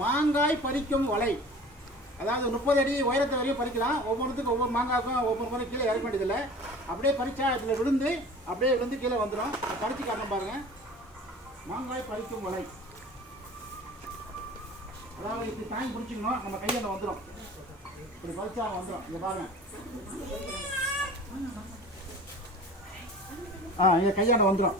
மாங்காய் பறிக்கும் வலை. அதாவது 30 அடி உயரத்தை வரையும் பறிக்கலாம். ஒவ்வொன்றுத்துக்கும் ஒவ்வொரு மாங்காய்க்கும் ஒவ்வொரு முறை கீழே இறக்க வேண்டியதில்லை. அப்படியே பறிச்சா இதில் விழுந்து கீழே வந்துடும். பறித்து காட்டணும் பாருங்க. மாங்காய் பறிக்கும் வலை. அதாவது இப்படி தாங்கி பிடிச்சிக்கணும். நம்ம கையில் வந்துடும். இப்படி பறிச்சா வந்துடும். இங்கே பாருங்க. இங்கே கையாண்ட வந்துடும்.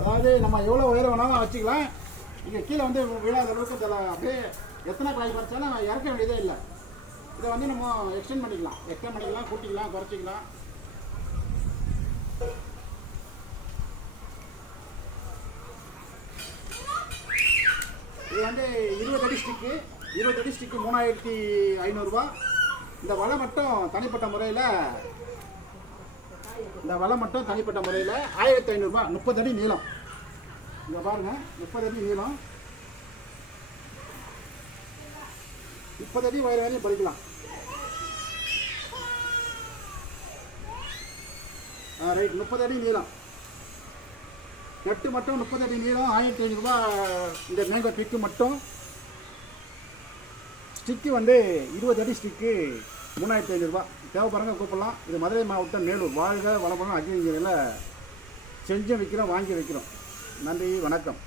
அதாவது நம்ம எவ்வளோ உயரம் வேணாலும் வச்சுக்கலாம். இங்கே கீழே வந்து விழாத அளவுக்கு அப்படியே எத்தனை காய் பறிச்சாலும் இறக்க வேண்டியதே இல்லை. இதை வந்து நம்ம எக்ஸ்டெண்ட் பண்ணிக்கலாம், கூட்டிக்கலாம், குறைச்சிக்கலாம். இது வந்து 20 அடி ஸ்டிக்கு. 20 அடி ஸ்டிக்கு 3500 ரூபா. இந்த வலை மட்டும் தனிப்பட்ட முறையில் 1500 ரூபா. 30 அடி நீளம். இங்கே பாருங்க, 30 அடி நீளம், 30 அடி உயரம் வரையும் பறிக்கலாம். ரைட், 30 அடி நீளம். நெட்டு மட்டும் 30 அடி நீளம், 1500 ரூபா. இந்த மேங்கோ பிக்கு மட்டும். ஸ்டிக்கு வந்து 20 அடி ஸ்டிக்கு 3500 ரூபா. தேவைப்படுறவங்க கூப்பிடலாம். இது மதுரை மாவட்டம் மேலூர். வாழ்க வளமுடன். அக்னிகிரியில் செஞ்சு வைக்கிறோம், வாங்கி வைக்கிறோம். நன்றி, வணக்கம்.